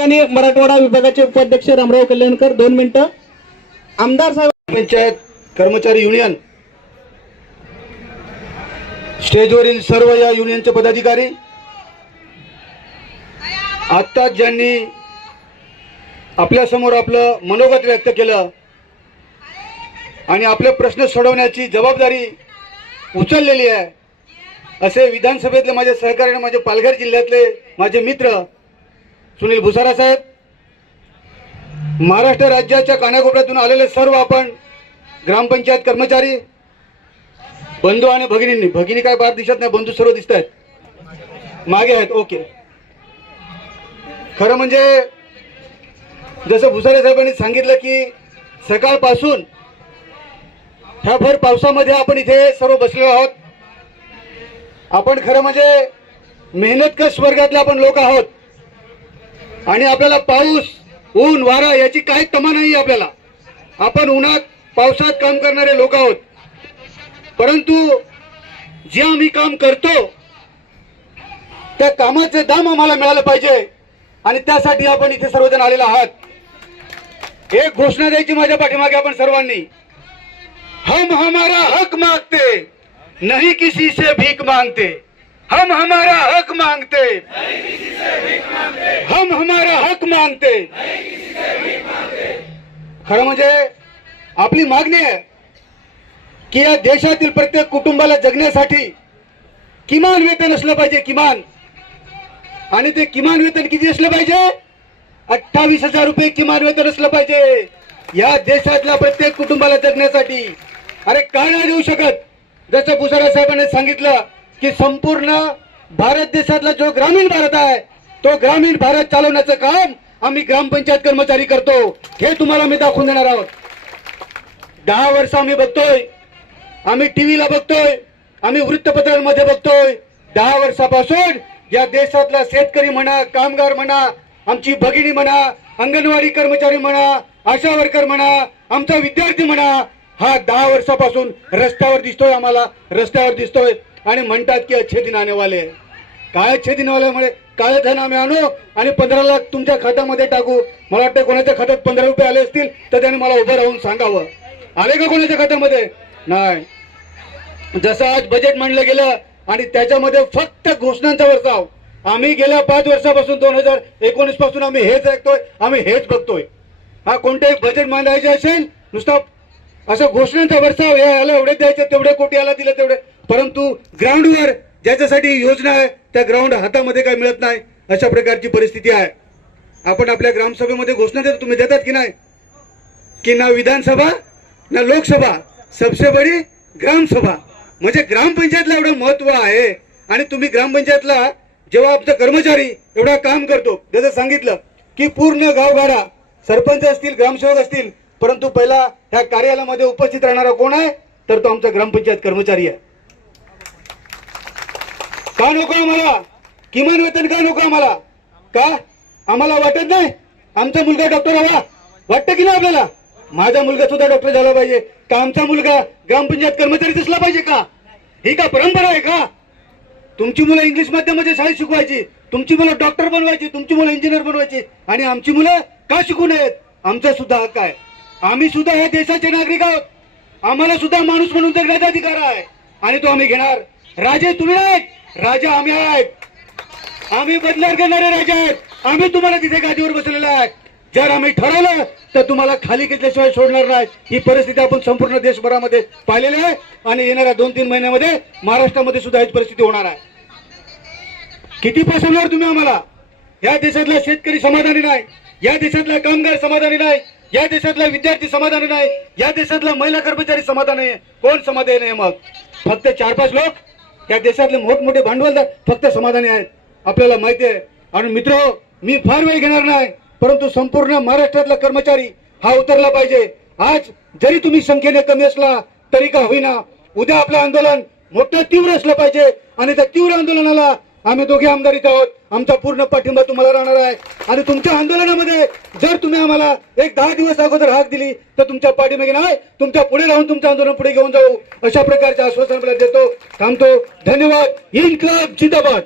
ठिकाणी मराठवाडा विभागाचे उपाध्यक्ष रामराव कल्याणकर दोन मिनिटं. आमदार साहेब पंचायत कर्मचारी युनियन. स्टेजवरील सर्व या युनियनचे पदाधिकारी. आत्ताच ज्यांनी आपल्यासमोर आपलं मनोगत व्यक्त केलं आणि आपले प्रश्न सोडवण्याची जबाबदारी उचललेली आहे असे विधानसभेतले माझे सहकारी आणि माझे पालघर जिल्ह्यातले माझे मित्र सुनील भुसारा साहेब महाराष्ट्र राज्याच्या कानाकोपऱ्यातून आलेले सर्व आपण ग्रामपंचायत कर्मचारी बंधू आणि भगिनींनी भगिनी काय बाहेर दिसत नाही बंधू सर्व दिसत आहेत मागे आहेत ओके. खरं म्हणजे जसं भुसारे साहेबांनी सांगितलं की सकाळपासून ह्या भर पावसामध्ये आपण इथे सर्व बसलेलो आहोत. आपण खरं म्हणजे मेहनतकश वर्गातले आपण लोक आहोत. आणि आपल्याला पाऊस ऊन वारा याची काही तमा नाही आपल्याला. आपण उन्हात पावसात काम करणारे लोक आहोत. परंतु जे आम्ही काम करतो त्या कामाचे दाम आम्हाला मिळालं पाहिजे. आणि त्यासाठी आपण इथे सर्वजण आलेला आहात. एक घोषणा द्यायची माझ्या पाठीमागे आपण सर्वांनी. हम हमारा हक मागते नहीं किसी से भीक मांगते. हम हमारा हक मांगते। हम हमारा हक मांगते। खरं म्हणजे आपली मागणी आहे की या देशातील प्रत्येक कुटुंबाला जगण्यासाठी किमान वेतन असलं पाहिजे किमान. आणि ते किमान वेतन किती असलं पाहिजे? अठ्ठावीस हजार रुपये किमान वेतन असलं पाहिजे. या देशातल्या प्रत्येक कुटुंबाला जगण्यासाठी. अरे काय नाही देऊ शकत. जसं भुसारा साहेबांनी सांगितलं की संपूर्ण भारत देशातला जो ग्रामीण भारत आहे तो ग्रामीण भारत चालवण्याचं काम आम्ही ग्रामपंचायत कर्मचारी करतो. हे तुम्हाला मी दाखवून देणार आहोत. दहा वर्ष आम्ही बघतोय. आम्ही टीव्हीला बघतोय. आम्ही वृत्तपत्रांमध्ये बघतोय. दहा वर्षापासून या देशातला शेतकरी म्हणा कामगार म्हणा आमची भगिनी म्हणा अंगणवाडी कर्मचारी म्हणा आशा वर्कर म्हणा आमचा विद्यार्थी म्हणा हा दहा वर्षापासून रस्त्यावर दिसतोय आम्हाला. रस्त्यावर दिसतोय. आणि म्हणतात की अच्छे दिन आने वाले काय अच्छे दिन वाल्यामुळे काय धन आम्ही आणू आणि पंधरा लाख तुमच्या खात्यामध्ये टाकू. मला वाटतं कोणाच्या खात्यात पंधरा रुपये आले असतील तर त्याने मला उभं राहून सांगावं. आले का कोणाच्या खात्यामध्ये? नाही. जसं आज बजेट मांडलं गेलं आणि त्याच्यामध्ये फक्त घोषणांचा वर्षाव आम्ही गेल्या पाच वर्षापासून दोन हजार एकोणीसपासून आम्ही हेच ऐकतोय आम्ही हेच बघतोय. हा कोणतेही बजेट मांडायचे असेल नुसता असं घोषणांचा वर्षाव हे याला एवढे द्यायचे तेवढे कोटी याला दिले तेवढे. परंतु ग्राउंडवर ज्याच्यासाठी योजना आहे त्या ग्राउंड हातामध्ये काय मिळत नाही अशा प्रकारची परिस्थिती आहे. आपण आपल्या ग्रामसभेमध्ये घोषणा देतो तुम्ही देतात की नाही? की ना विधानसभा ना लोकसभा सबसे बडी ग्रामसभा. म्हणजे ग्रामपंचायतला एवढं महत्त्व आहे आणि तुम्ही ग्रामपंचायतला जेव्हा आमचा कर्मचारी एवढा काम करतो जसं सांगितलं की पूर्ण गावगाडा सरपंच असतील ग्रामसेवक असतील परंतु पहिला ह्या कार्यालयामध्ये उपस्थित राहणारा कोण आहे? तर तो आमचा ग्रामपंचायत कर्मचारी आहे. का नको आम्हाला? किमान वेतन का नको आम्हाला? का? आम्हाला वाटत नाही? आमचा मुलगा डॉक्टर हवा. वाटतं की नाही आपल्याला? माझा मुलगा सुद्धा डॉक्टर झाला पाहिजे. का आमचा मुलगा ग्रामपंचायत कर्मचारी दिसला पाहिजे का? ही का परंपरा आहे का? तुमची मुलं इंग्लिश माध्यमामध्ये शाळेत शिकवायची. तुमची मुलं डॉक्टर बनवायची. तुमची मुलं इंजिनियर बनवायची. आणि आमची मुलं का शिकू नयेत? आमचा सुद्धा हक्क आहे. आम्ही सुद्धा या देशाचे नागरिक आहोत. आम्हाला सुद्धा माणूस म्हणून जगण्याचा अधिकार आहे. आणि तो आम्ही घेणार. राजे तुम्ही नाहीत. राजा आम्ही आहेत. आम्ही बदलार करणारे राजा आहेत. आम्ही तुम्हाला तिथे गादीवर बसलेला आहे. जर आम्ही ठरवलं तर तुम्हाला खाली घेतल्याशिवाय सोडणार नाही. ही परिस्थिती आपण संपूर्ण देशभरामध्ये पाहिलेली आहे. आणि येणाऱ्या दोन तीन महिन्यामध्ये महाराष्ट्रामध्ये सुद्धा हीच परिस्थिती होणार आहे. किती फसवणार तुम्ही आम्हाला? या देशातला शेतकरी समाधानी नाही. या देशातला कामगार समाधानी नाही. या देशातला विद्यार्थी समाधानी नाही. या देशातला महिला कर्मचारी समाधानी कोण समाधानी आहे मग? फक्त चार पाच लोक? या देशातले मोठमोठे भांडवलदार फक्त समाधानी आहेत. आपल्याला माहिती आहे. आणि मित्र मी फार वेळ घेणार नाही. परंतु संपूर्ण महाराष्ट्रातला कर्मचारी हा उतरला पाहिजे. आज जरी तुम्ही संख्येने कमी असला तरी का होईना उद्या आपलं आंदोलन मोठं तीव्र असलं पाहिजे. आणि त्या तीव्र आंदोलनाला आम्ही दोघे आमदार इथे आहोत. आमचा पूर्ण पाठिंबा तुम्हाला राहणार आहे. आणि तुमच्या आंदोलनामध्ये जर तुम्ही आम्हाला एक दहा दिवस अगोदर हाक दिली तर तुमच्या पाठीमागे नाही तुमच्यापुढे राहून तुमचं आंदोलन पुढे घेऊन जाऊ. अशा प्रकारचे आश्वासन आपल्याला देतो थांबतो. धन्यवाद. इन्कलाब जिंदाबाद.